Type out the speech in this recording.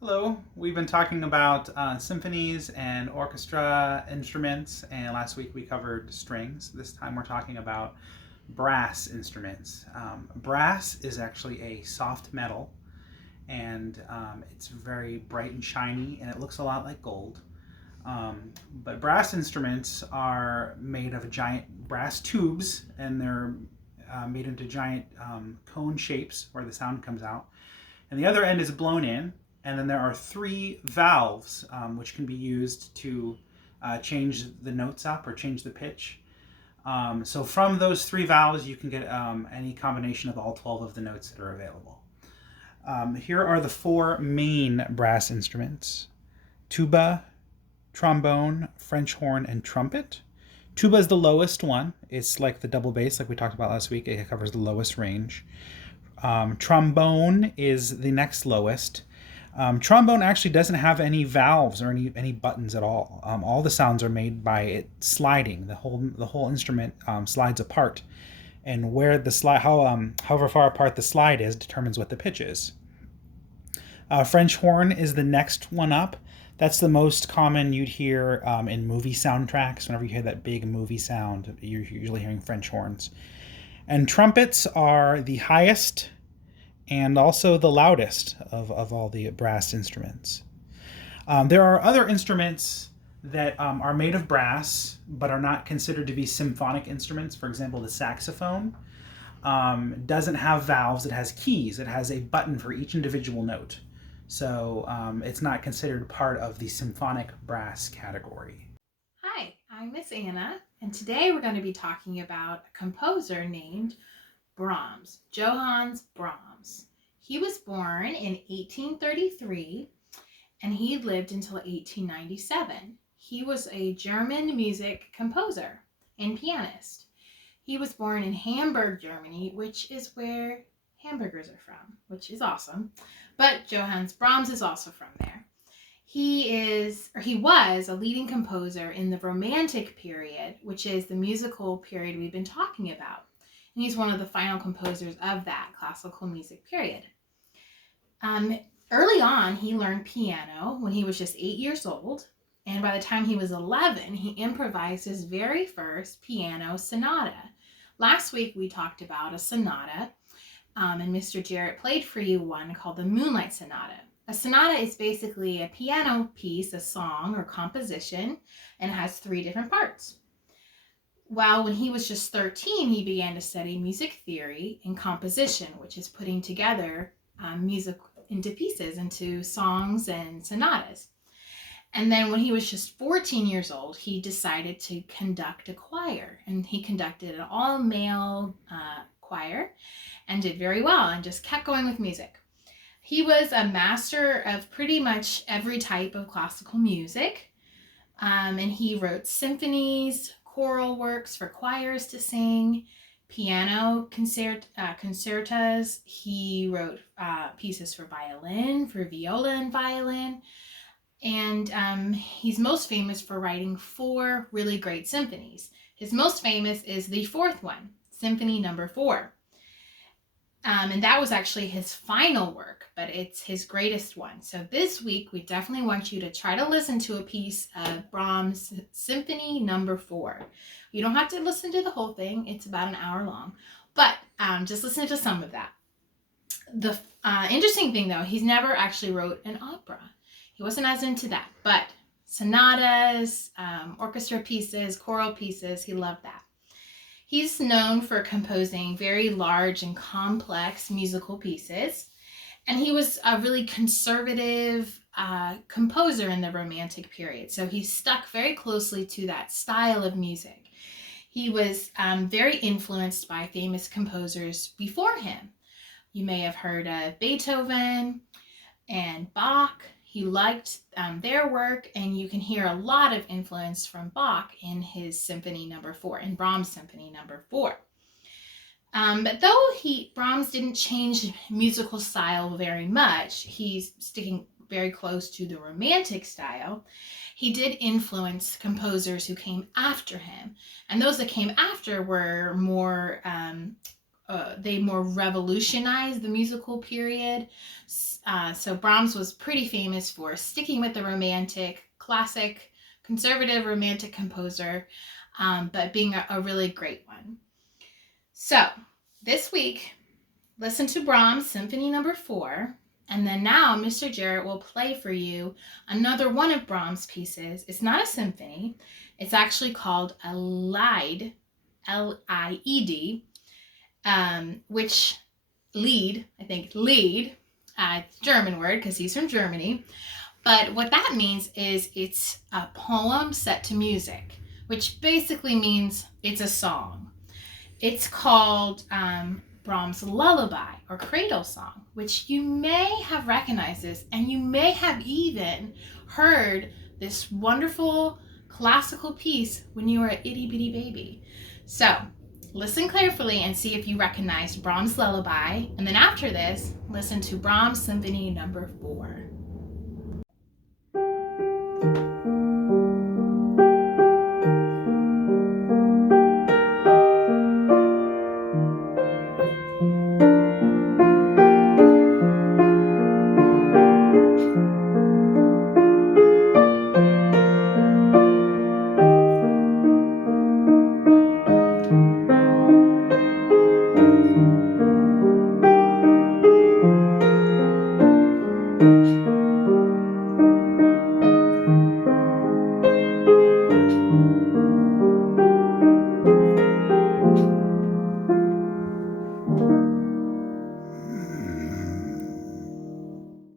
Hello, we've been talking about symphonies and orchestra instruments, and last week we covered strings. This time we're talking about brass instruments. Brass is actually a soft metal, and it's very bright and shiny, and it looks a lot like gold. But brass instruments are made of giant brass tubes, and they're made into giant cone shapes where the sound comes out. And the other end is blown in, and then there are three valves which can be used to change the notes up or change the pitch. So from those three valves, you can get any combination of all 12 of the notes that are available. Here are the four main brass instruments: tuba, trombone, French horn, and trumpet. Tuba is the lowest one. It's like the double bass, like we talked about last week. It covers the lowest range. Trombone is the next lowest. Trombone actually doesn't have any valves or any buttons at all. All the sounds are made by it sliding. The whole instrument slides apart, and where the slide, however far apart the slide is, determines what the pitch is. French horn is the next one up. That's the most common you'd hear in movie soundtracks. Whenever you hear that big movie sound, you're usually hearing French horns. And trumpets are the highest and also the loudest of all the brass instruments. There are other instruments that are made of brass but are not considered to be symphonic instruments. For example, the saxophone doesn't have valves, it has keys, it has a button for each individual note. So it's not considered part of the symphonic brass category. Hi, I'm Miss Anna, and today we're going to be talking about a composer named Brahms, Johannes Brahms. He was born in 1833 and he lived until 1897. He was a German music composer and pianist. He was born in Hamburg, Germany, which is where hamburgers are from, which is awesome. But Johannes Brahms is also from there. He was a leading composer in the Romantic period, which is the musical period we've been talking about. And he's one of the final composers of that classical music period. Um, Early on, he learned piano when he was just 8 years old. And by the time he was 11, he improvised his very first piano sonata. Last week, we talked about a sonata, and Mr. Jarrett played for you one called the Moonlight Sonata. A sonata is basically a piano piece, a song or composition, and it has three different parts. Well, when he was just 13, he began to study music theory and composition, which is putting together music into pieces, into songs and sonatas. And then when he was just 14 years old, he decided to conduct a choir, and he conducted an all-male choir and did very well and just kept going with music. He was a master of pretty much every type of classical music, and he wrote symphonies, choral works for choirs to sing, piano concertas. He wrote pieces for violin, for viola and violin, and he's most famous for writing four really great symphonies. His most famous is the fourth one, Symphony Number 4. And that was actually his final work, but it's his greatest one. So this week, we definitely want you to try to listen to a piece of Brahms' Symphony Number 4. You don't have to listen to the whole thing. It's about an hour long, but just listen to some of that. The interesting thing, though, he's never actually wrote an opera. He wasn't as into that, but sonatas, orchestra pieces, choral pieces, he loved that. He's known for composing very large and complex musical pieces, and he was a really conservative composer in the Romantic period. So he stuck very closely to that style of music. He was very influenced by famous composers before him. You may have heard of Beethoven and Bach. He liked their work, and you can hear a lot of influence from Bach in his Symphony Number 4, in Brahms' Symphony Number 4. But though Brahms didn't change musical style very much, he's sticking very close to the Romantic style. He did influence composers who came after him, and those that came after were more they more revolutionized the musical period. So Brahms was pretty famous for sticking with the romantic, classic, conservative romantic composer, but being a really great one. So this week, listen to Brahms Symphony Number 4, and then now Mr. Jarrett will play for you another one of Brahms' pieces. It's not a symphony. It's actually called a Lied, L-I-E-D, which lead, German word because he's from Germany. But what that means is it's a poem set to music, which basically means it's a song. It's called Brahms' Lullaby or Cradle Song, which you may have recognized this, and you may have even heard this wonderful classical piece when you were an itty bitty baby. So listen carefully and see if you recognize Brahms' Lullaby, and then after this, listen to Brahms Symphony Number 4.